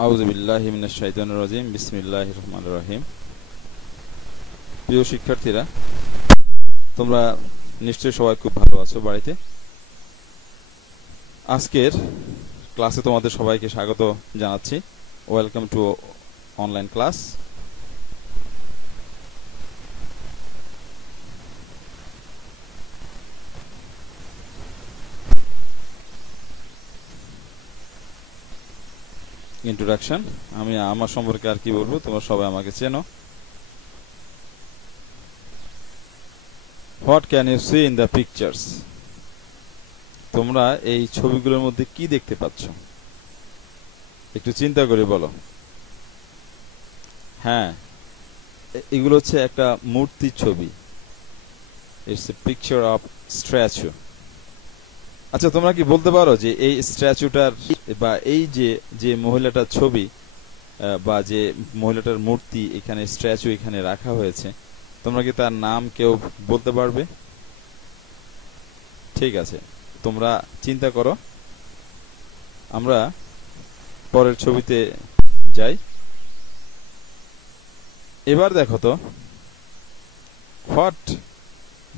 আউযু বিল্লাহি মিনাশ শাইতানির রাজিম বিসমিল্লাহির রহমানির রহিম। প্রিয় শিক্ষার্থীরা, তোমরা নিশ্চয়ই সবাই খুব ভালো আছো বাড়িতে। আজকের ক্লাসে তোমাদের সবাইকে স্বাগত জানাচ্ছি। Welcome to online class. Introduction. আমি আমার সম্পর্কে আর কি বলবো, তোমরা সবাই আমাকে চেনো। What can you see in the pictures? তোমরা এই ছবিগুলোর মধ্যে কি দেখতে পাচ্ছ? একটু চিন্তা করে বলো। হ্যাঁ, এগুলো হচ্ছে একটা মূর্তির ছবি। It's a picture of statue. আচ্ছা, তোমরা কি বলতে পারো যে এই স্ট্যাচুটার বা এই যে যে মহিলাটার ছবি বা যে মহিলাটার মূর্তি এখানে স্ট্যাচু এখানে রাখা হয়েছে, তোমরা কি তার নাম কেউ বলতে পারবে? ঠিক আছে, তোমরা চিন্তা করো। আমরা পরের ছবিতে যাই। এবার দেখো তো, what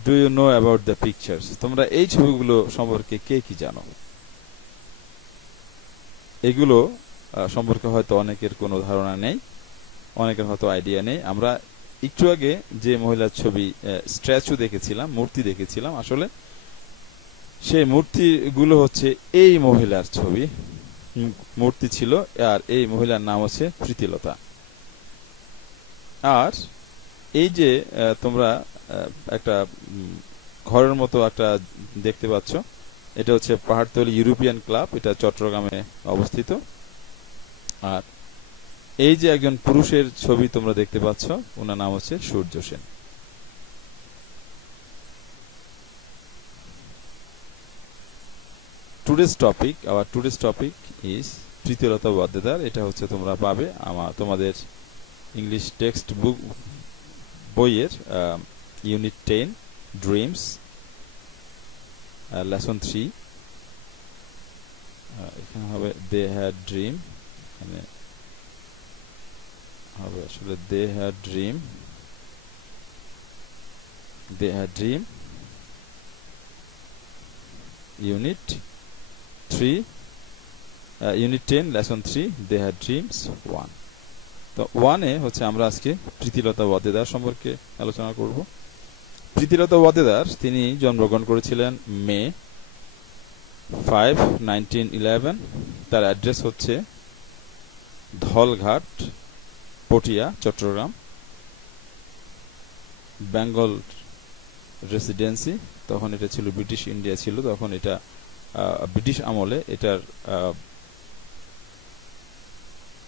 do you know about the pictures? তোমরা এই ছবিগুলো সম্পর্কে কে কি জানো? এগুলো সম্পর্কে হয়তো অনেকের কোনো ধারণা নেই, অনেকের হয়তো আইডিয়া নেই। আমরা একটু আগে যে মহিলার ছবি স্ট্যাচু দেখেছিলাম, মূর্তি দেখেছিলাম, আসলে সেই মূর্তিগুলো হচ্ছে এই মহিলার ছবি, মূর্তি ছিল। আর এই মহিলার নাম হচ্ছে প্রীতিলতা। আর এই যে তোমরা একটা ঘরের মতো একটা দেখতে পাচ্ছ, এটা হচ্ছে পাহাড়তলী ইউরোপিয়ান ক্লাব, এটা চট্টগ্রামে অবস্থিত। আর এই যে একজন পুরুষের ছবি তোমরা দেখতে পাচ্ছ, ওনার নাম হচ্ছে Surya Sen. Our today's topic is Pritilata Waddedar. এটা হচ্ছে তোমরা পাবে তোমাদের ইংলিশ টেক্সট বুক বইয়ের ইউনিট 10 ড্রিমস, লেসন 3। এখানে হবে দে হ্যাড ড্রিম, এখানে হবে আসলে they had dream unit 3, unit 10 lesson 3, they had dreams 1। তো 1-এ হচ্ছে আমরা আজকে প্রীতিলতা ওয়াদ্দেদার সম্পর্কে আলোচনা করব। প্রীতিলতা ওয়াদ্দেদার তিনি জন্মগ্রহণ করেছিলেন মে 5, 1911। তার অ্যাড্রেস হচ্ছে ধলঘাট, পটিয়া, চট্টগ্রাম। বেঙ্গল রেসিডেন্সি, তখন এটা ছিল ব্রিটিশ ইন্ডিয়া ছিল, তখন এটা ব্রিটিশ আমলে এটার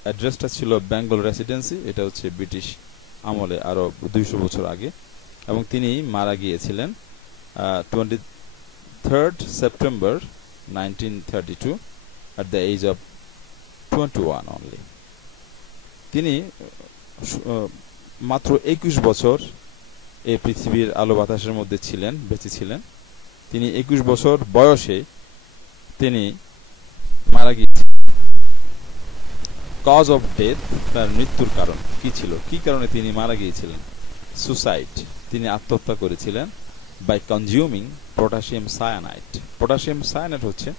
অ্যাড্রেসটা ছিল বেঙ্গল রেসিডেন্সি। এটা হচ্ছে ব্রিটিশ আমলে আরো 200 বছর আগে। এবং তিনি মারা গিয়েছিলেন 23rd September 1932 at the age of 21 only. তিনি মাত্র 21 বছর এই পৃথিবীর আলো বাতাসের মধ্যে ছিলেন, বেঁচে ছিলেন। তিনি 21 বছর বয়সে তিনি মারা গিয়েছিলেন। কজ অফ ডেথ, তার মৃত্যুর কারণ কি ছিল, কি কারণে তিনি মারা গিয়েছিলেন? সুসাইড, তিনি আত্মহত্যা করেছিলেন by consuming potassium cyanide. Potassium cyanide হচ্ছে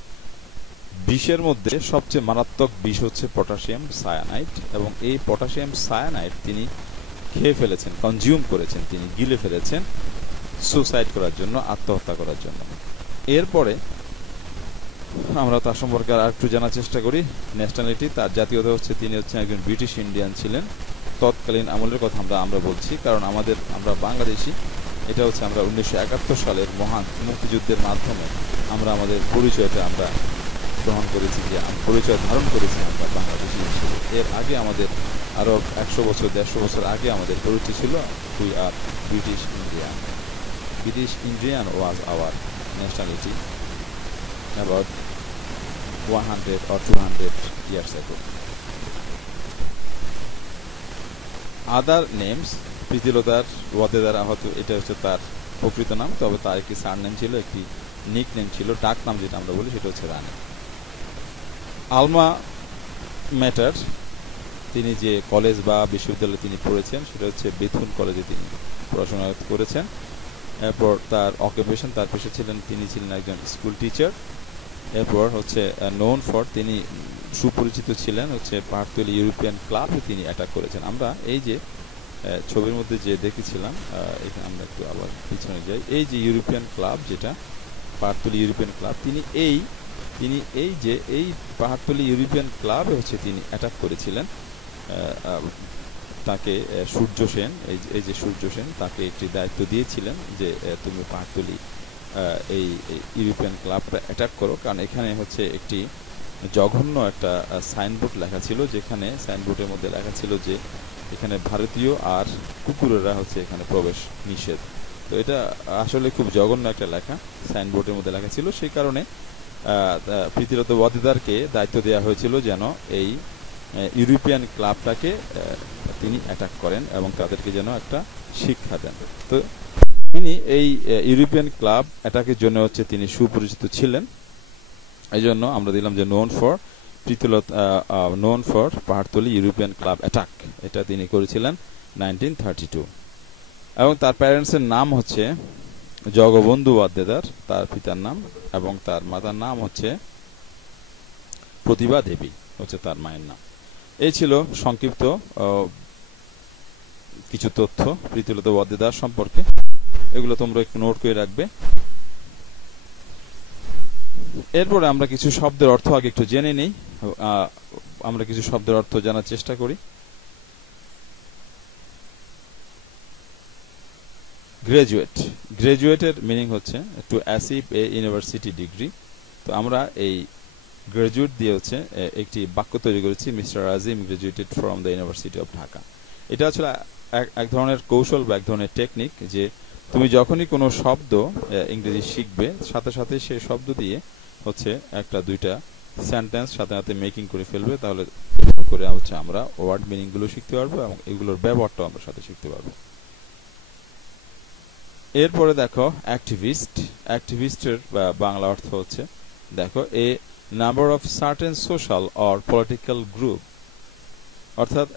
বিষের মধ্যে সবচেয়ে মারাত্মক বিষ হচ্ছে পটাশিয়াম সায়ানাইড, এবং এই পটাশিয়াম সায়ানাইড তিনি খেয়ে ফেলেছেন, কনজিউম করেছেন, তিনি গিলে ফেলেছেন সুসাইড করার জন্য, আত্মহত্যা করার জন্য। এরপরে আমরা তার সম্পর্কে আর একটু জানার চেষ্টা করি। ন্যাশনালিটি, তার জাতীয়তা হচ্ছে তিনি হচ্ছেন একজন ব্রিটিশ ইন্ডিয়ান ছিলেন। তৎকালীন আমলের কথা আমরা বলছি, কারণ আমরা বাংলাদেশি। এটা হচ্ছে আমরা 1971 সালের মহান মুক্তিযুদ্ধের মাধ্যমে আমরা আমাদের পরিচয়টা আমরা গ্রহণ করেছি, যে পরিচয় ধারণ করেছি আমরা বাংলাদেশি হিসেবে। এর আগে আমাদের আরো 100 বছর 150 বছর আগে আমাদের পরিচয় ছিল we are British Indian. British Indian was our nationality about 100 or 200 years ago. Other names, প্রীতিলতার ওয়াদ্দেদার হয়তো এটা হচ্ছে তার প্রকৃত নাম, তবে তার একটি সারনেম ছিল, একটি নিক নেম ছিল, ডাক নাম যেটা আমরা বলি সেটা হচ্ছে রানী। আলমা ম্যাটার, তিনি যে কলেজ বা বিশ্ববিদ্যালয়ে তিনি পড়েছেন সেটা হচ্ছে বেথুন কলেজে তিনি পড়াশোনা করেছেন। এরপর তার অকুপেশন, তার পেশা ছিলেন তিনি ছিলেন একজন স্কুল টিচার। এরপর হচ্ছে নোন ফর, তিনি সুপরিচিত ছিলেন হচ্ছে পাহাড়তলী ইউরোপিয়ান ক্লাবে তিনি অ্যাটাক করেছেন। আমরা এই যে ছবির মধ্যে যে দেখেছিলাম, এখানে আমরা একটু আবার পিছনে যাই, এই যে ইউরোপিয়ান ক্লাব, যেটা পাহাড়তলী ইউরোপিয়ান ক্লাব, তিনি এই যে এই পাহাড়তলী ইউরোপিয়ান ক্লাবে হচ্ছে তিনি অ্যাটাক করেছিলেন। তাকে সূর্য সেন, এই যে সূর্য সেন তাকে একটি দায়িত্ব দিয়েছিলেন যে তুমি পাহাড়তলী এই ইউরোপিয়ান ক্লাবটা অ্যাটাক করো, কারণ এখানে হচ্ছে একটি জঘন্য একটা সাইনবোর্ড লেখা ছিল, যেখানে সাইনবোর্ডের মধ্যে লেখা ছিল যে এখানে ভারতীয় আর কুকুরেরা হচ্ছে এখানে প্রবেশ নিষেধ। তো এটা আসলে খুব জঘন্য একটা লেখা সাইনবোর্ডের মধ্যে লেখা ছিল, সেই কারণে প্রীতিলতা ওয়াদেদারকে দায়িত্ব দেওয়া হয়েছিল যেন এই ইউরোপিয়ান ক্লাবটাকে তিনি অ্যাটাক করেন এবং তাদেরকে যেন একটা শিক্ষা দেন। তো তিনি এই ইউরোপিয়ান ক্লাব অ্যাটাকের জন্য হচ্ছে তিনি সুপরিচিত ছিলেন, এই জন্য আমরা দিলাম যে known for Pahartali European club attack, এটা তিনি করেছিলেন 1932। এবং তার প্যারেন্টসের নাম হচ্ছে জগবন্ধু ওয়াদ্দেদার, তার পিতার নাম, এবং তার মাতার নাম হচ্ছে প্রতিভা দেবী, হচ্ছে তার মায়ের নাম। এই ছিল সংক্ষিপ্ত কিছু তথ্য প্রীতিলতা ওয়াদ্দেদার সম্পর্কে, এগুলো তোমরা একটু নোট করে রাখবে। এরপরে আমরা কিছু শব্দের অর্থ আগে একটু জেনে নেই, আমরা কিছু শব্দের অর্থ জানার চেষ্টা করি। গ্রাজুয়েটের মিনিং হচ্ছে to achieve a university degree. তো আমরা এই গ্রাজুয়েট দিয়ে হচ্ছে একটি বাক্য তৈরি করেছি, mister Azim graduated from the university of Dhaka. এটা আসলে এক ধরনের কৌশল বা এক ধরনের টেকনিক, যে তুমি যখনই কোনো শব্দ ইংরেজি শিখবে, সাথে সাথে সেই শব্দ দিয়ে হচ্ছে একটা দুইটা সেন্টেন্স সাথে সাথে মেকিং করে ফেলবে, তাহলে করে হচ্ছে আমরা ওয়ার্ড মিনিং গুলো শিখতে পারবো এবং এগুলোর ব্যবহারটাও আমরা সাথে শিখতে পারবো। এরপরে দেখো অ্যাক্টিভিস্টের বাংলা অর্থ হচ্ছে, দেখো a number of certain social or political group, অর্থাৎ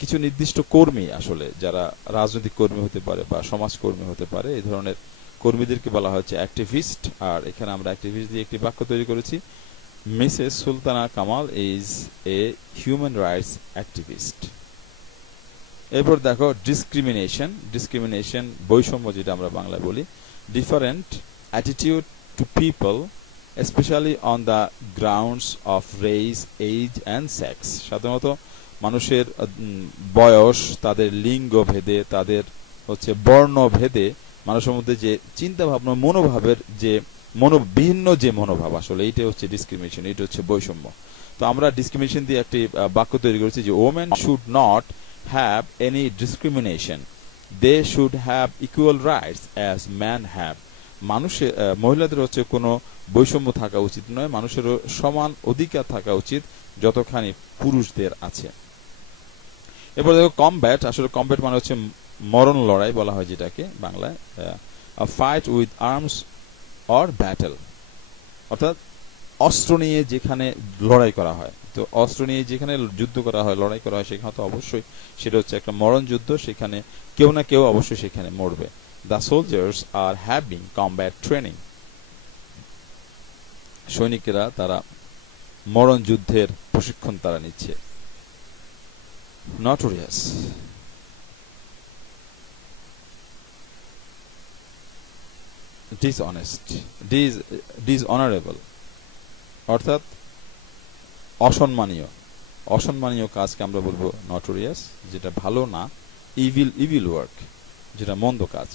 কিছু নির্দিষ্ট কর্মী, আসলে যারা রাজনৈতিক কর্মী হতে পারে বা সমাজকর্মী হতে পারে, এই ধরনের কর্মীদেরকে বলা হচ্ছে অ্যাক্টিভিস্ট। আর এখানে আমরা অ্যাক্টিভিস্ট দিয়ে একটি বাক্য তৈরি করেছি, Mrs Sultana Kamal is a human rights activist. এরপর দেখো ডিসক্রিমিনেশন বৈষম্য, যেটা আমরা বাংলায় বলি, different attitude to people specially on the grounds of race, age and sex. সাধারণত মানুষের বয়স, তাদের লিঙ্গ ভেদে, তাদের হচ্ছে বর্ণ ভেদে মানুষের মধ্যে যে চিন্তা ভাবনা, মনোভাবের যে ভিন্ন যে মনোভাব, আসলে এইটা হচ্ছে ডিসক্রিমিনেশন, এটা হচ্ছে বৈষম্য। তো আমরা ডিসক্রিমিনেশন দিয়ে একটি বাক্য তৈরি করেছি যে women should not have any discrimination, they should have equal rights as men have। মানুষের মহিলাদের হচ্ছে কোনো বৈষম্য থাকা উচিত নয়, মানুষেরও সমান অধিকার থাকা উচিত যতখানি পুরুষদের আছে। এরপর দেখো কমব্যাট, আসলে কমব্যাট মানে হচ্ছে মরণ লড়াই বলা হয় যেটাকে বাংলায়, fight with arms or battle, অর্থাৎ অস্ত্র নিয়ে যেখানে লড়াই করা হয়। তো অস্ত্র নিয়ে যেখানে যুদ্ধ করা হয়, লড়াই করা হয়, সেখানে তো অবশ্যই সেটা হচ্ছে একটা মরণ যুদ্ধ, সেখানে কেউ না কেউ অবশ্যই সেখানে মরবে। The soldiers are having combat training, সৈনিকেরা তারা মরণ যুদ্ধের প্রশিক্ষণ তারা নিচ্ছে। নটোরিয়াস, ডিসঅনারেবল, অর্থাৎ অসম্মানীয় কাজকে আমরা বলবো নটোরিয়াস, যেটা ভালো না। ইভিল ওয়ার্ক, যেটা মন্দ কাজ।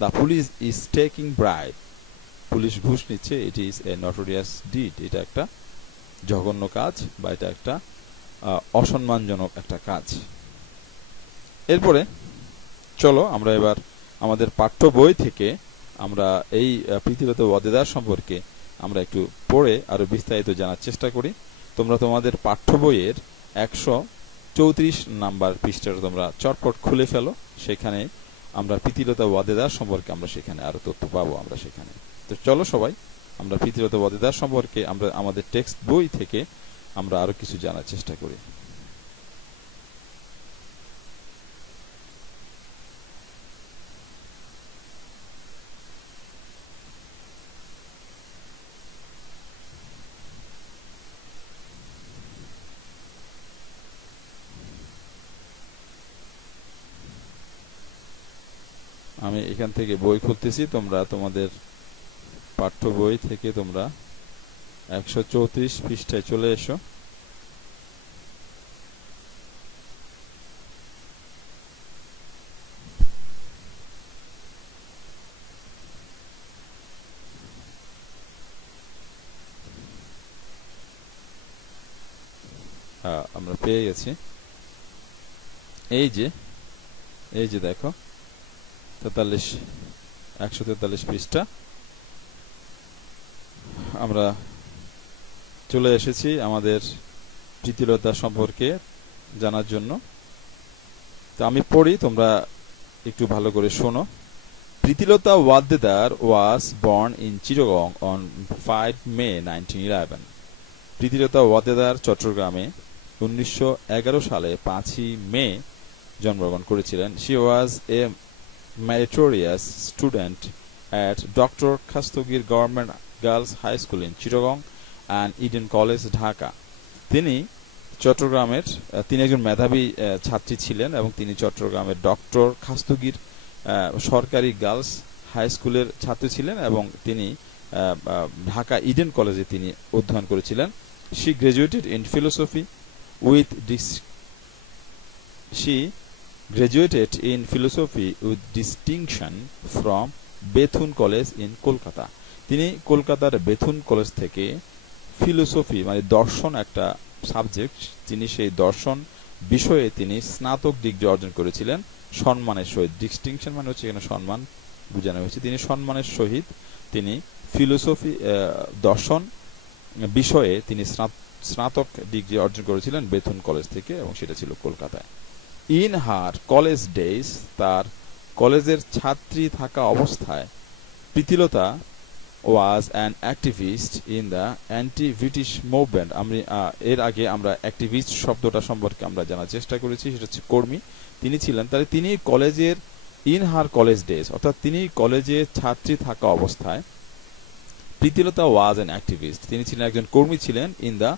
The police is taking bribe, police ঘুষ নিচ্ছে, it is a notorious did, এটা একটা জঘন্য কাজ বা এটা একটা অসম্মানজনক একটা কাজ। এরপরে চলো আমরা এবার আমাদের পাঠ্য বই থেকে আমরা এই প্রীতিলতা ওয়াদ্দেদার সম্পর্কে আমরা একটু পড়ে আরো বিস্তারিত জানার চেষ্টা করি। তোমরা তোমাদের পাঠ্য বইয়ের 134 নাম্বার পৃষ্ঠাটা তোমরা চটপট খুলে ফেলো, সেখানে আমরা প্রীতিলতা ওয়াদ্দেদার সম্পর্কে আমরা সেখানে আরো তথ্য পাবো আমরা সেখানে। তো চলো সবাই আমরা প্রীতিলতা ওয়াদ্দেদার সম্পর্কে আমরা আমাদের টেক্সট বই থেকে আমরা আরো কিছু জানার চেষ্টা করি। আমি এখান থেকে বই খুলতেছি, তোমরা তোমাদের পাঠ্য বই থেকে তোমরা 134 পৃষ্ঠায় চলে এসো। হ্যাঁ, আমরা পেয়ে গেছি। এই যে দেখো 143 পৃষ্ঠা আমরা চলে এসেছি আমাদের প্রীতিলতা সম্পর্কে জানার জন্য। তো আমি পড়ি, তোমরা একটু ভালো করে শোনো। Pritilata Waddedar was born in Chittagong on 5 May 1911. Pritilata Waddedar চট্টগ্রামে 1911 সালে 5ই মে জন্মগ্রহণ করেছিলেন। She was a meritorious student at Dr. Kastagir Government Girls High School in Chittagong and Eden College, Dhaka. তিনি চট্টগ্রামের তিনি একজন মেধাবী ছাত্রী ছিলেন এবং তিনি চট্টগ্রামের ডক্টর খাস্তগির সরকারি গার্লস হাই স্কুলের ছাত্রী ছিলেন এবং তিনি ঢাকা ইডেন কলেজে তিনি অধ্যয়ন করেছিলেন। She graduated in philosophy with distinction from Bethune College in Kolkata. তিনি কলকাতার বেথুন কলেজ থেকে ফিলোসফি মানে দর্শন একটা সাবজেক্ট, তিনি সেই দর্শন বিষয়ে তিনি স্নাতক ডিগ্রি অর্জন করেছিলেন সম্মানের সহিত। ডিস্টিংশন মানে হচ্ছে এখানে সম্মান বোঝানো হয়েছে। তিনি সম্মানের সহিত তিনি ফিলোসফি দর্শন বিষয়ে তিনি স্নাতক ডিগ্রি অর্জন করেছিলেন বেথুন কলেজ থেকে এবং সেটা ছিল কলকাতায়। ইন হার কলেজ ডেজ, তার কলেজের ছাত্রী থাকা অবস্থায় Pritilata was an activist in the anti-British movement. এর আগে আমরা অ্যাক্টিভিস্ট শব্দটা সম্পর্কে আমরা জানার চেষ্টা করেছি, সেটা হচ্ছে কর্মী তিনি ছিলেন। তাহলে তিনি কলেজের ইন হার কলেজ ডেজ অর্থাৎ তিনি কলেজে ছাত্রী থাকা অবস্থায় প্রীতিলতা was an activist, তিনি ছিলেন একজন কর্মী ছিলেন in the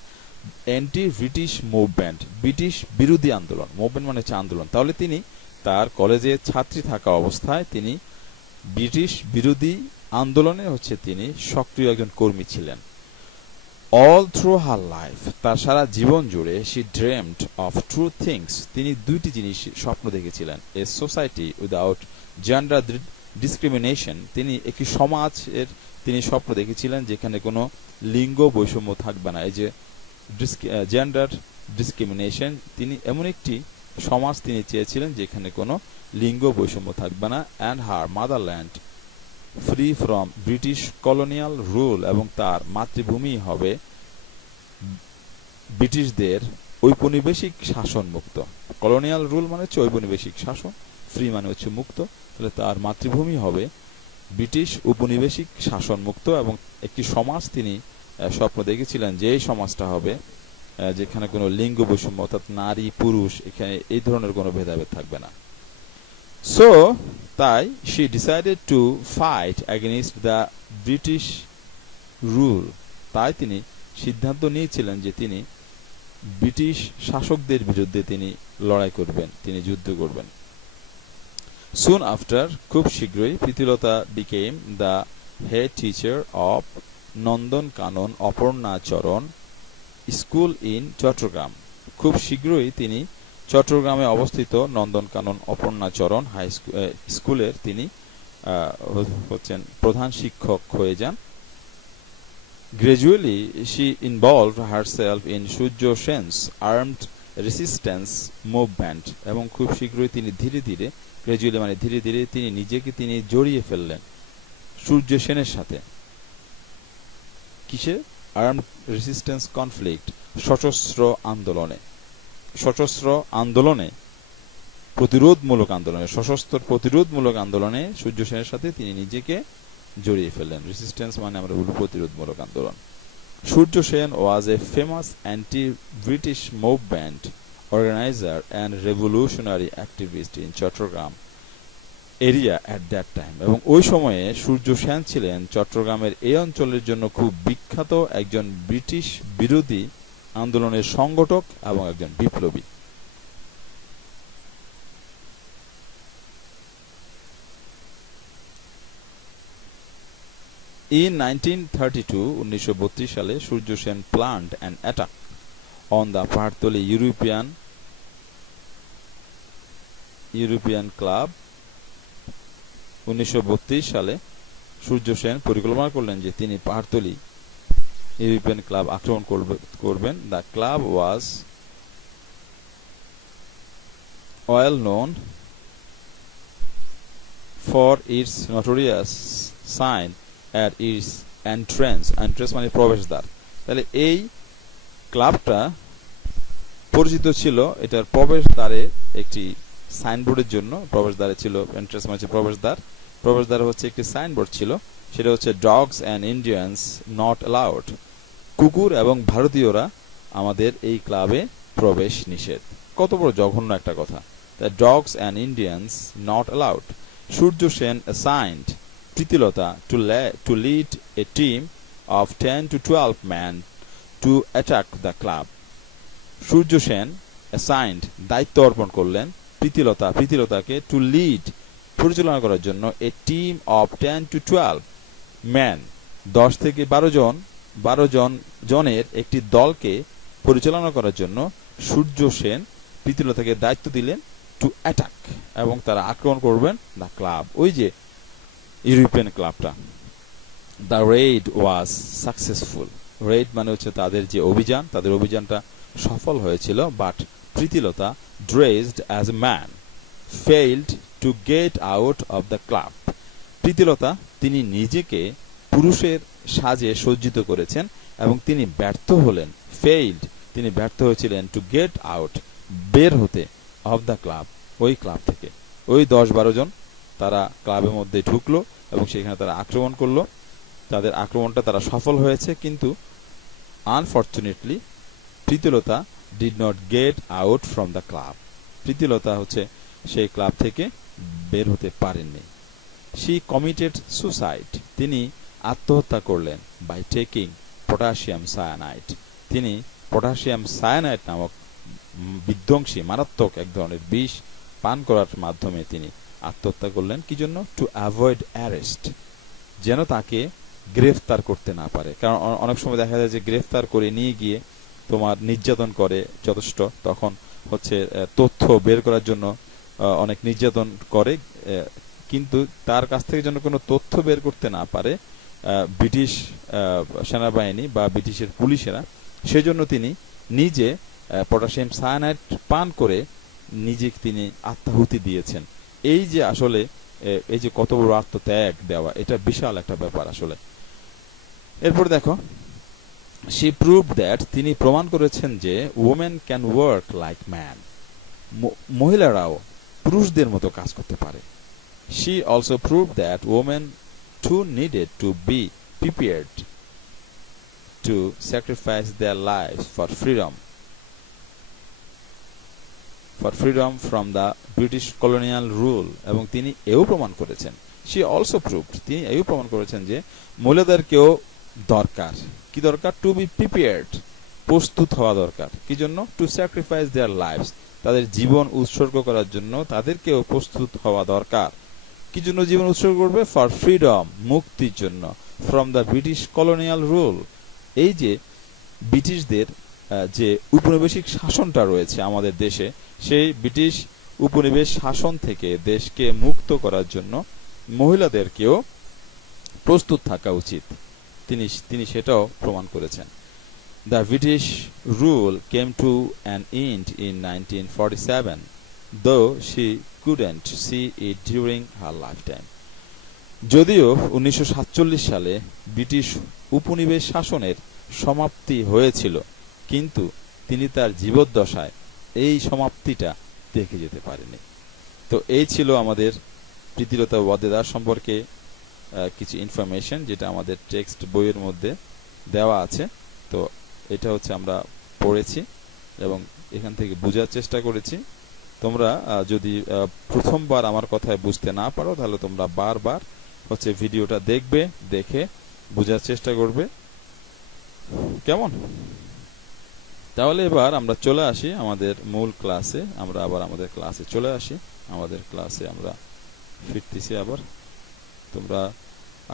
anti-British movement, British বিরোধী আন্দোলন। মুভমেন্ট মানে হচ্ছে আন্দোলন। তাহলে তিনি তার কলেজে ছাত্রী থাকা অবস্থায় তিনি ব্রিটিশ বিরোধী আন্দোলনে তিনি সক্রিয় একজন কর্মী ছিলেন। অল থ্রু হার লাইফ, তার সারা জীবন জুড়ে she dreamed of two things, তিনি দুইটি জিনিস স্বপ্ন দেখেছিলেন। A society without gender discrimination, তিনি একটি সমাজের তিনি স্বপ্ন দেখেছিলেন যেখানে কোনো লিঙ্গ বৈষম্য থাকবে না। এই যে জেন্ডার ডিসক্রিমিনেশন, তিনি এমন একটি সমাজ তিনি চেয়েছিলেন যেখানে কোনো লিঙ্গ বৈষম্য থাকবে না। And her motherland free from British colonial rule, এবং তার মাতৃভূমি হবে ব্রিটিশদের ঔপনিবেশিক শাসন মুক্ত। কলোনিয়াল রুল মানে হচ্ছে ঔপনিবেশিক শাসন, ফ্রি মানে হচ্ছে মুক্ত। তাহলে তার মাতৃভূমি হবে ব্রিটিশ ঔপনিবেশিক শাসন মুক্ত এবং একটি সমাজ তিনি স্বপ্ন দেখেছিলেন যে এই সমাজটা হবে যেখানে কোনো লিঙ্গ বৈষম্য অর্থাৎ নারী পুরুষ এখানে এই ধরনের কোনো ভেদাভেদ থাকবে না। সো তাই she decided to fight against the British rule, তাই তিনি সিদ্ধান্ত নিয়েছিলেন যে তিনি ব্রিটিশ শাসকদের বিরুদ্ধে তিনি লড়াই করবেন, তিনি যুদ্ধ করবেন। Soon after, খুব শীঘ্রই Pritilata became the head teacher of Nandan Kanan Aparnacharan school in Chittagong. খুব শীঘ্রই তিনি চট্টগ্রামে অবস্থিত নন্দনকানন অপর্ণাচরণ হাই স্কুলের তিনি হচ্ছেন প্রধান শিক্ষক হয়ে যান। Gradually she involved herself in Surya Sen's armed resistance movement, এবং খুব শীঘ্রই তিনি ধীরে ধীরে গ্রাজুয়ালি মানে ধীরে ধীরে তিনি নিজেকে তিনি জড়িয়ে ফেললেন সূর্য সেনের সাথে। কিসে? আর্মড রেসিস্ট্যান্স কনফ্লিক্ট, সশস্ত্র আন্দোলনে। সশস্ত্র আন্দোলনে প্রতিরোধমূলক আন্দোলনে সশস্ত্র প্রতিরোধমূলক আন্দোলনে সূর্য সেনের সাথে তিনি নিজেকে জড়িয়ে ফেললেন। রেসিস্ট্যান্স মানে আমরা বলি প্রতিরোধমূলক আন্দোলন। Surya Sen was a famous anti-British movement organizer and revolutionary activist in Chattogram area at that time. এবং ওই সময়ে সূর্য সেন ছিলেন চট্টগ্রামের এই অঞ্চলের জন্য খুব বিখ্যাত একজন ব্রিটিশ বিরোধী আন্দোলনের সংগঠক এবং একজন বিপ্লবী। In 1932 সালে Surya Sen planned an attack on the Pahartali European club. 1932 সালে সূর্য সেন পরিকল্পনা করলেন যে তিনি পাহাড়তলী ইউরোপিয়ান ক্লাব আক্রমণ করবেন। The club was well known for its notorious sign at its entrance মানে প্রবেশদ্বার। তাহলে এই ক্লাবটা পরিচিত ছিল এটার প্রবেশদ্বারে একটি সাইনবোর্ডের জন্য। প্রবেশদ্বারে ছিল এন্ট্রেন্স মানে প্রবেশদ্বারে হচ্ছে একটি সাইনবোর্ড ছিল, সেটা হচ্ছে dogs and Indians not allowed, কুকুর এবং ভারতীয়রা আমাদের এই ক্লাবে প্রবেশ নিষেধ। কত বড় জঘন্য একটা কথা। The dogs and Indians not allowed. Surya Sen assigned Pritilata to lead a team of 10 to 12 men to attack the club. Surya Sen assigned দায়িত্ব অর্পণ করলেন প্রীতিলতাকে to lead পরিচালনা করার জন্য a team of 10 to 12 men 10 থেকে 12 জনের একটি দলকে পরিচালনা করার জন্য সূর্য সেন প্রীতিলতাকে দায়িত্ব দিলেন to attack এবং তারা আক্রমণ করবেন the club, ওই যে ইউরোপিয়ান ক্লাবটা। The raid was successful. Raid মানে হচ্ছে তাদের যে অভিযান, তাদের অভিযানটা সফল হয়েছিল। But Pritilata dressed as a man failed to get out of the club. Pritilata তিনি নিজেকে পুরুষের সাজে সজ্জিত করেছেন এবং তিনি ব্যর্থ হলেন। ফেইলড তিনি ব্যর্থ হয়েছিলেন টু গেট আউট বের হতে অফ দ্য ক্লাব ওই ক্লাব থেকে। ওই 10-12 জন তারা ক্লাবের মধ্যে ঢুকলো এবং সেখানে তারা আক্রমণ করলো। তাদের আক্রমণটা তারা সফল হয়েছে, কিন্তু unfortunately Pritilata did not get out from the club. Pritilata হচ্ছে সেই ক্লাব থেকে বের হতে পারেননি। She committed suicide. তিনি আত্মহত্যা করলেন বাই টেকিং পটাশিয়াম সায়ানাইড। তিনি পটাশিয়াম সায়ানাইড নামক বিধ্বংসী মারাত্মক এক ধরনের বিষ পান করার মাধ্যমে তিনি আত্মহত্যা করলেন। কি জন্য? টু অ্যাভয়েড অ্যারেস্ট, যেন তাকে গ্রেফতার করতে না পারে। কারণ অনেক সময় দেখা যায় যে গ্রেফতার করে নিয়ে গিয়ে তোমার নির্যাতন করে যথেষ্ট, তখন হচ্ছে তথ্য বের করার জন্য অনেক নির্যাতন করে, কিন্তু তার কাছ থেকে যেন কোনো তথ্য বের করতে না পারে ব্রিটিশ সেনাবাহিনী বা ব্রিটিশের পুলিশেরা, সেজন্য তিনি নিজে পটাশিয়াম সায়ানাইড পান করে নিজেকে তিনি আত্মাহুতি দিয়েছেন। এই যে আসলে এই যে কত বড় আত্মত্যাগ দেওয়া, এটা বিশাল একটা ব্যাপার আসলে। এরপর দেখো, she proved that তিনি প্রমাণ করেছেন যে women can work like man, মহিলারাও পুরুষদের মতো কাজ করতে পারে। she also proved that women too needed to be prepared to sacrifice their lives for freedom from the British colonial rule। এবং তিনি এও প্রমাণ করেছেন, she also proved, তিনি এও প্রমাণ করেছেন যে মহিলাদেরকেও দরকার। কি দরকার? টু বি প্রিপেয়ার্ড, প্রস্তুত হওয়া দরকার। কি জন্য? টু স্যাক্রিফাইস দেয়ার লাইভস, তাদের জীবন উৎসর্গ করার জন্য তাদেরকেও প্রস্তুত হওয়া দরকার। কি জন্য জীবন উৎসর্গ করবে? ফর ফ্রিডম, মুক্তির জন্য। From the British colonial rule, এই যে ব্রিটিশদের যে উপনিবেশিক শাসনটা রয়েছে আমাদের দেশে, সেই ব্রিটিশ উপনিবেশ শাসন থেকে দেশকে মুক্ত করার জন্য মহিলাদেরকেও প্রস্তুত থাকা উচিত। তিনি সেটাও প্রমাণ করেছেন। The British rule came to an end in 1947, though she couldn't see it during her lifetime। যদিও 1947 সালে ব্রিটিশ উপনিবেশ শাসনের সমাপ্তি হয়েছিল, কিন্তু তিনি তার জীবদ্দশায় এই সমাপ্তিটা দেখে যেতে পারেনি। তো এই ছিল আমাদের প্রীতিলতা ওয়াদ্দেদার সম্পর্কে কিছু ইনফরমেশন, যেটা আমাদের টেক্সট বইয়ের মধ্যে দেওয়া আছে। তো এটা হচ্ছে আমরা পড়েছি এবং এখান থেকে বোঝার চেষ্টা করেছি। তোমরা যদি প্রথমবার আমার কথায় বুঝতে না পারো তাহলে তোমরা বারবার হচ্ছে ভিডিওটা দেখবে, দেখে বোঝার চেষ্টা করবে, কেমন? তাহলে এবার আমরা চলে আসি আমাদের মূল ক্লাসে। আমরা আবার আমাদের ক্লাসে চলে আসি। আমাদের ক্লাসে আমরা ফিরতেছি আবার। তোমরা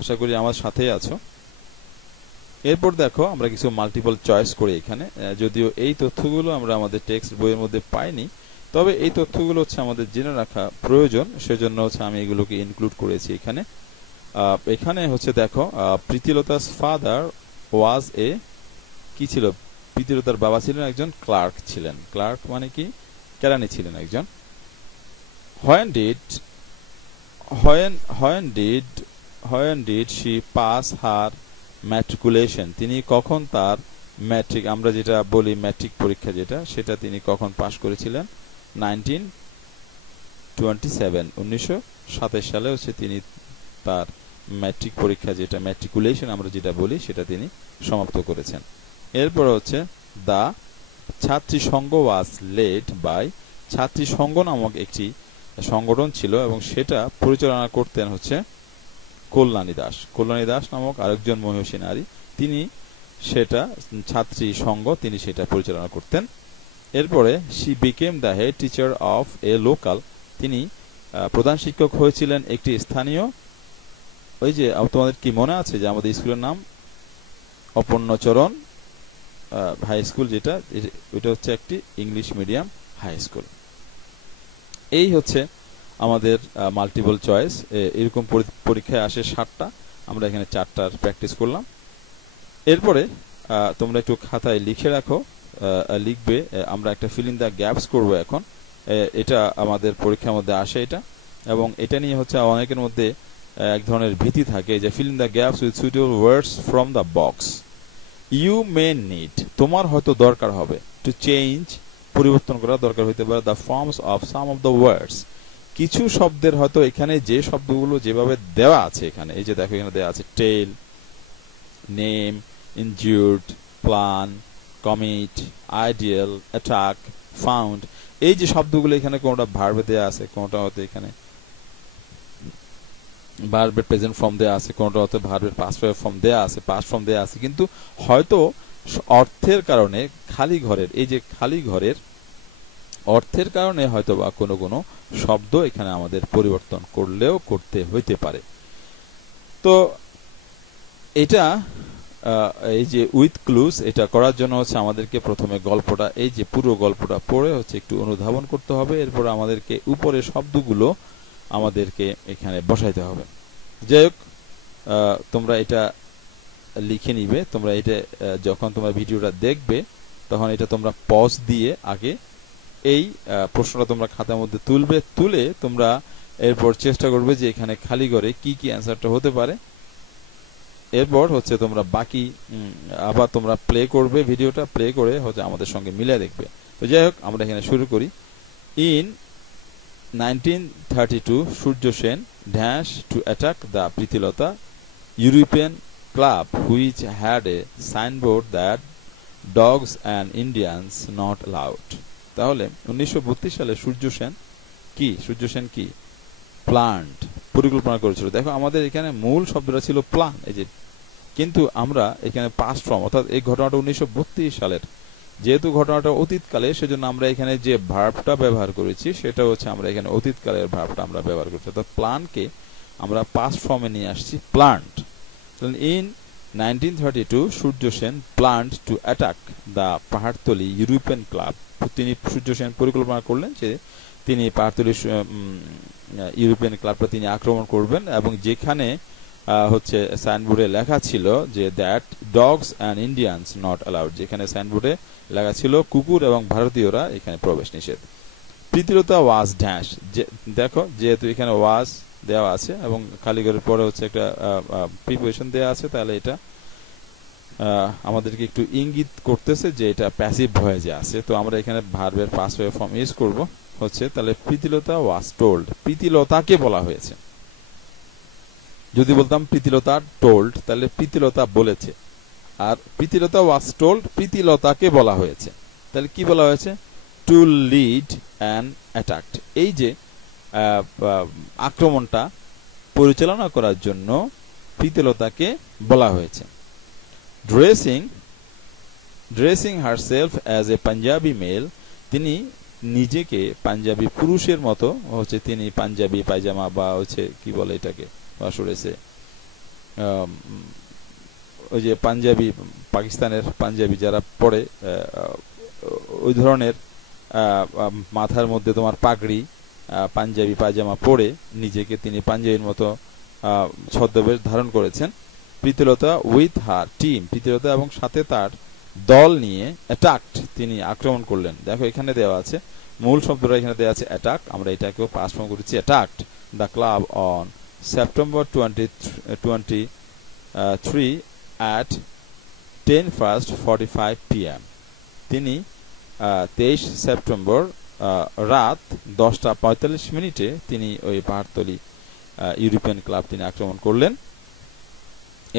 আশা করি আমার সাথেই আছো। এরপর দেখো আমরা কিছু মাল্টিপল চয়েস করি এখানে। যদিও এই তথ্যগুলো আমরা আমাদের টেক্সট বইয়ের মধ্যে পাইনি, তবে এই তথ্যগুলো হচ্ছে আমাদের জেনে রাখা প্রয়োজন, সেজন্য হচ্ছে আমি এগুলোকে ইনক্লুড করেছি এখানে। এখানে হচ্ছে দেখো, প্রীতিলতা's ফাদার ওয়াজ এ, কি ছিল? প্রীতিলতার বাবা ছিলেন একজন ক্লার্ক ছিলেন। ক্লার্ক মানে কি? কেরানি ছিলেন একজন। when did she pass her matriculation? তিনি কখন তার ম্যাট্রিক, আমরা যেটা বলি ম্যাট্রিক পরীক্ষা যেটা, সেটা তিনি কখন পাশ করেছিলেন? 1927 সালে হচ্ছে তিনি তার ম্যাট্রিক পরীক্ষা, যেটা ম্যাট্রিকুলেশন আমরা যেটা বলি, সেটা তিনি সমাপ্ত করেছেন। এরপর হচ্ছে দা ছাত্রী সংঘ ওয়াজ লেড বাই, ছাত্রী সংঘ নামক একটি সংগঠন ছিল এবং সেটা পরিচালনা করতেন হচ্ছে কল্যাণী দাস। কল্যাণী দাস নামক আরেকজন মহিষী নারী, তিনি সেটা ছাত্রী সংঘ, তিনি সেটা পরিচালনা করতেন। এরপরে she became the head teacher of A local, তিনি প্রধান শিক্ষক হয়েছিলেন একটি স্থানীয়, ওই যে তোমাদের কি মনে আছে যে আমাদের স্কুলের নাম অপর্ণচরণ হাই স্কুল, যেটা ওইটা হচ্ছে একটি ইংলিশ মিডিয়াম হাই স্কুল। এই হচ্ছে আমাদের মাল্টিপল চয়েস। এরকম পরীক্ষায় আসে 7টা, আমরা এখানে 4টার প্র্যাকটিস করলাম। এরপরে তোমরা একটু খাতায় লিখে রাখো, লিখবে। আমরা একটা ফিল ইন দ্য গ্যাপস করবো এখন। এটা আমাদের পরীক্ষার মধ্যে আসে এটা, এবং এটা নিয়ে হচ্ছে অনেকের মধ্যে এক ধরনের ভীতি থাকে যে fill in the gaps with suitable words from the box. You may need, তোমার হয়তো দরকার হবে, টু চেঞ্জ, পরিবর্তন করা দরকার হইতে পারে, the forms of some of the words, কিছু শব্দের হয়তো এখানে যে শব্দগুলো যেভাবে দেওয়া আছে এখানে, এই যে দেখো এখানে দেওয়া আছে tell, name, injured, plan, commit, ideal, attack, found, এই যে শব্দগুলো এখানে কোনটা ভার্বে দেওয়া আছে, কোনটা হয়তো এখানে ভার্বের প্রেজেন্ট ফর্ম দেওয়া আছে, কোনটা হয়তো ভার্বের পাস্ট ফর্ম দেওয়া আছে, পাস্ট ফর্ম দেওয়া আছে, কিন্তু হয়তো অর্থের কারণে খালি ঘরের, এই যে খালি ঘরের অর্থের কারণে হয়তো বা কোনো কোনো শব্দ এখানে আমাদের পরিবর্তন করলেও করতে হইতে পারে। তো এটা এই যে উইথ ক্লুজ, এটা করার জন্য হচ্ছে আমাদেরকে প্রথমে গল্পটা, এই যে পুরো গল্পটা পড়ে হচ্ছে একটু অনুধাবন করতে হবে। এরপর আমাদেরকে উপরে শব্দগুলো আমাদেরকে এখানে বসাইতে হবে। যাই হোক, তোমরা এটা লিখে নিবে। তোমরা এটা যখন তোমরা ভিডিওটা দেখবে তখন এটা তোমরা পজ দিয়ে আগে এই প্রশ্নটা তোমরা খাতার মধ্যে তুলবে, তুলে তোমরা এরপর চেষ্টা করবে যে এখানে খালি করে কি কি অ্যান্সারটা হতে পারে। এরপর হচ্ছে তোমরা বাকি আবার তোমরা প্লে করবে, ভিডিওটা প্লে করে হচ্ছে আমাদের সঙ্গে মিলে দেখবে। তো যাই হোক, আমরা এখানে শুরু করি। In 1932 Surya Sen dash to attack the Pritilata European club which had a signboard that dogs and Indians not allowed. তাহলে 1932 সালে সূর্য সেন কি প্ল্যান্ট, পরিকল্পনা করেছিল। দেখো আমাদের এখানে মূল শব্দটা ছিল প্ল্যান, এই যে, কিন্তু আমরা এখানে পাস্ট ফর্ম, অর্থাৎ এই ঘটনাটা 1932 সালের, যেহেতু ঘটনাটা অতীতকালে, সেজন্য আমরা এখানে যে ভার্বটা ব্যবহার করেছি সেটা হচ্ছে আমরা এখানে অতীতকালের ভার্বটা আমরা ব্যবহার করছি, অর্থাৎ প্ল্যানকে আমরা পাস্ট ফর্মে নিয়ে আসছি, plant. In 1932 Surya Sen plant to attack the Pahartali European club. তিনি সূর্য সেন পরিকল্পনা করলেন যে তিনি পাহাড়তলি ইউরোপিয়ান ক্লাবটা তিনি আক্রমণ করবেন, এবং যেখানে হচ্ছে সাইনবোর্ডে লেখা ছিল যে that dogs and Indians not allowed, যেখানে সাইনবোর্ডে লেখা ছিল কুকুর এবং ভারতীয়রা এখানে প্রবেশ নিষেধ। প্রীতিলতা ওয়াজ ড্যাশ, দেখো যেহেতু এখানে ওয়াজ দেওয়া আছে এবং কালীগড়ের পরে হচ্ছে একটা প্রিপোজিশন দেওয়া আছে, তাহলে এটা আমাদেরকে একটু ইঙ্গিত করতেছে যে এটা প্যাসিভ ভয়েসে আছে। তো আমরা এখানে ভার্বের পাস্ট ফর্ম ইউজ করব হচ্ছে, তাহলে প্রীতিলতা ওয়াজ টোল্ড, প্রীতিলতাকে বলা হয়েছে। যদি বলতাম প্রীতিলতা টোল্ড, তাহলে প্রীতিলতা বলেছে। আর প্রীতিলতা ওয়াজ টোল্ড, প্রীতিলতাকে বলা হয়েছে। তাহলে কি বলা হয়েছে? টু লিড অ্যান অ্যাটাক, এই যে আক্রমণটা পরিচালনা করার জন্য প্রীতিলতাকে বলা হয়েছে। Dressing herself as a Punjabi male, তিনি নিজেকে পাঞ্জাবি পুরুষের মতো হচ্ছে তিনি পাঞ্জাবি পায়জামা বা হচ্ছে কি বলে এটাকে আসলে ওই যে পাঞ্জাবি, পাকিস্তানের পাঞ্জাবি যারা পরে ওই ধরনের মাথার মধ্যে তোমার পাগড়ি, পাঞ্জাবি পায়জামা পরে নিজেকে তিনি পাঞ্জাবির মতো ছদ্মবেশ ধারণ করেছেন। Pritilata with her team, Pritilata এবং সাথে তার দল নিয়ে অ্যাটাকড, তিনি আক্রমণ করলেন। দেখো এখানে দেওয়া আছে মূল শব্দটা এখানে দেওয়া আছে অ্যাটাক, আমরা এটাকেও পাস্ট ফর্ম করেছি attacked the club on September 23 at 10:45 PM। তিনি 23 সেপ্টেম্বর রাত 10:45 তিনি ওই পাহাড়তলি ইউরোপিয়ান ক্লাব তিনি আক্রমণ করলেন।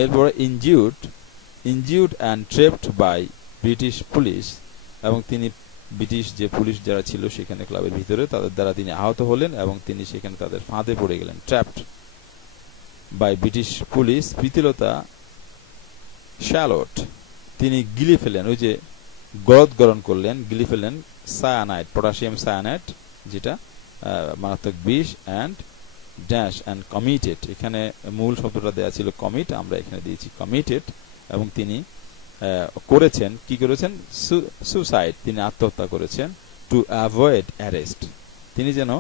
এরপরে injured and trapped by British police, এবং তিনি ব্রিটিশ যে পুলিশ যারা ছিল সেখানে ক্লাবের ভিতরে তাদের দ্বারা তিনি আহত হলেন এবং তিনি সেখানে তাদের ফাঁদে পড়ে গেলেন। Trapped by British police. Pritilata swallowed, তিনি গিলে ফেলেন, ওই যে গলৎকরণ করলেন, গিলে ফেলেন সায়ানাইড, পটাশিয়াম সায়ানাইড যেটা মারাত্মক বিষ, অ্যান্ড ড্যাশ অ্যান্ড কমিটেড, এখানে মূল শব্দটা দেওয়া ছিল কমিট, আমরা এখানে দিয়েছি কমিটেড, এবং তিনি করেছেন কি করেছেন? সুসাইড, তিনি আত্মহত্যা করেছেন। টু অ্যাভয়েড অ্যারেস্ট, তিনি যেন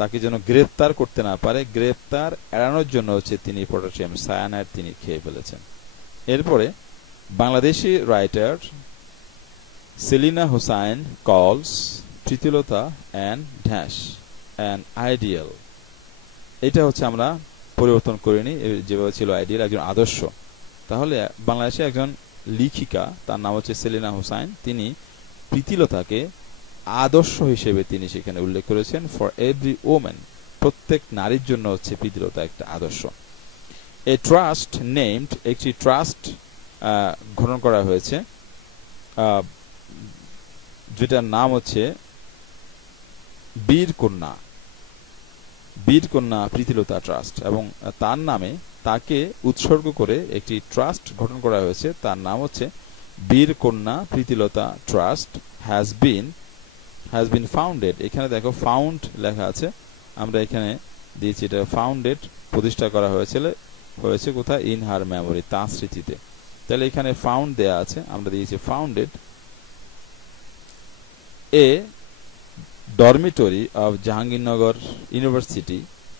তাকে যেন গ্রেফতার করতে না পারে, গ্রেফতার এড়ানোর জন্য হচ্ছে তিনি পটাশিয়াম সায়ানাইড তিনি খেয়ে ফেলেছেন। এরপরে বাংলাদেশি রাইটার সেলিনা হোসাইন কলস Pritilata and dash an ideal, এটা হচ্ছে আমরা পরিবর্তন করিনি, যেভাবে ছিল আইডিয়াল একজন আদর্শ। তাহলে বাংলাদেশে একজন লেখিকা, তার নাম হচ্ছে সেলিনা হোসাইন, তিনি প্রীতিলতাকে আদর্শ হিসেবে তিনি সেখানে উল্লেখ করেছেন। ফর এভরি ওম্যান, প্রত্যেক নারীর জন্য হচ্ছে প্রীতিলতা একটা আদর্শ। এ ট্রাস্ট নেমড, একটি ট্রাস্ট গঠন করা হয়েছে যেটার নাম হচ্ছে বীরকন্যা প্রীতিলতা ট্রাস্ট, এবং তার নামে তাকে উৎসর্গ করে একটি ট্রাস্ট গঠন করা হয়েছে, তার নাম হচ্ছে Birkanya Pritilata trust has been founded. এখানে দেখো ফাউন্ড লেখা আছে, আমরা এখানে দিয়েছি এটা ফাউন্ডেড, প্রতিষ্ঠা করা হয়েছে কোথায়? ইন হার মেমোরি, তাঁর স্মৃতিতে। তাহলে এখানে ফাউন্ড দেয়া আছে, আমরা দিয়েছি founded A dormitory of Jahangirnagar university.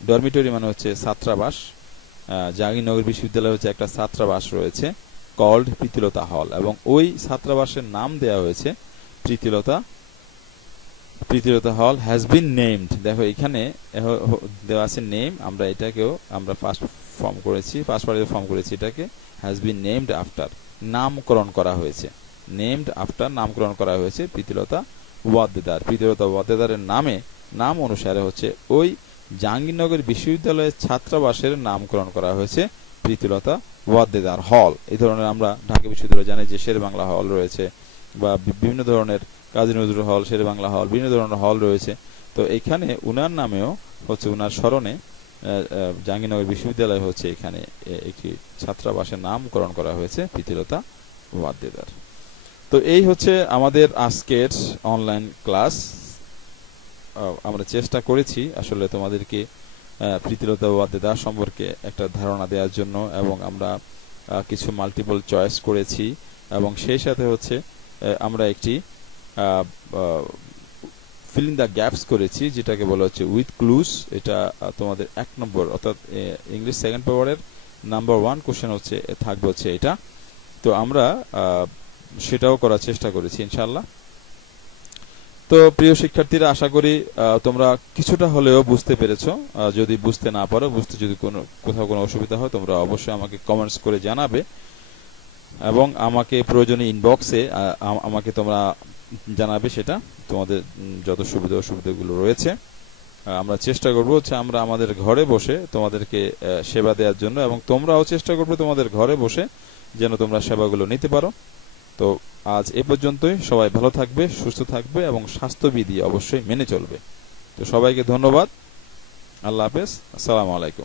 Dormitory মানে হচ্ছে ছাত্রাবাস, জাহাঙ্গীরনগর বিশ্ববিদ্যালয়ে হচ্ছে একটা ছাত্রাবাস রয়েছে কল্ড প্রীতিলতা হল, এবং ওই ছাত্রাবাসের নাম দেয়া হয়েছে প্রীতিলতা হল হ্যাজ বিন নেমড। দেখো এখানে দেওয়া আছে নেম, আমরা এটাকেও আমরা ফার্স্ট ফর্ম করেছি, ফার্স্ট পার্টিতে ফর্ম করেছি, এটাকে হ্যাজ বিন নেমড আফটার, নামকরণ করা হয়েছে, নেমড আফটার, নামকরণ করা হয়েছে প্রীতিলতা ওয়াদ্দেদারের নাম অনুসারে হচ্ছে ওই জাহাঙ্গীরনগর বিশ্ববিদ্যালয়ের ছাত্রাবাসের নামকরণ করা হয়েছে প্রীতিলতা ওয়াদ্দেদার হল। এই ধরনের আমরা ঢাকা বিশ্ববিদ্যালয়ে জানি যে শের বাংলা হল রয়েছে, বা বিভিন্ন ধরনের কাজী নজরুল হল, শের বাংলা হল, বিভিন্ন ধরনের হল রয়েছে। তো এখানে উনার নামেও হচ্ছে উনার স্মরণে জাহাঙ্গীরনগর বিশ্ববিদ্যালয় হচ্ছে এখানে একটি ছাত্রাবাসের নামকরণ করা হয়েছে প্রীতিলতা ওয়াদ্দেদার। তো এই হচ্ছে আমাদের আজকের অনলাইন ক্লাস। আমরা চেষ্টা করেছি আসলে তোমাদেরকে প্রীতিলতা ওয়াদ্দেদার সম্পর্কে একটা ধারণা দেওয়ার জন্য, এবং আমরা কিছু মাল্টিপল চয়েস করেছি, এবং সেই সাথে হচ্ছে আমরা একটি ফিল ইন দ্য গ্যাপস করেছি, যেটাকে বলা হচ্ছে উইথ ক্লুজ। এটা তোমাদের 1 নম্বর অর্থাৎ ইংলিশ সেকেন্ড পেপারের নাম্বার 1 কোশ্চেন হচ্ছে থাকবে হচ্ছে এটা। তো আমরা সেটাও করার চেষ্টা করেছি ইনশাআল্লাহ। তো প্রিয় শিক্ষার্থীরা, আশা করি তোমরা কিছুটা হলেও বুঝতে পেরেছো। যদি বুঝতে না পারো, যদি কোথাও কোনো অসুবিধা হয়, তোমরা অবশ্যই আমাকে কমেন্টস করে জানাবে, এবং আমাকে প্রয়োজনীয় ইনবক্সে আমাকে তোমরা জানাবে সেটা তোমাদের যত অসুবিধাগুলো রয়েছে। আমরা চেষ্টা করব হচ্ছে আমরা আমাদের ঘরে বসে তোমাদেরকে সেবা দেওয়ার জন্য, এবং তোমরাও চেষ্টা করবে তোমাদের ঘরে বসে যেন তোমরা সেবাগুলো নিতে পারো। তো আজ এ পর্যন্তই। সবাই ভালো থাকবে, সুস্থ থাকবে এবং স্বাস্থ্যবিধি অবশ্যই মেনে চলবে। তো সবাইকে ধন্যবাদ। আল্লাহ হাফেজ। আসসালামু আলাইকুম।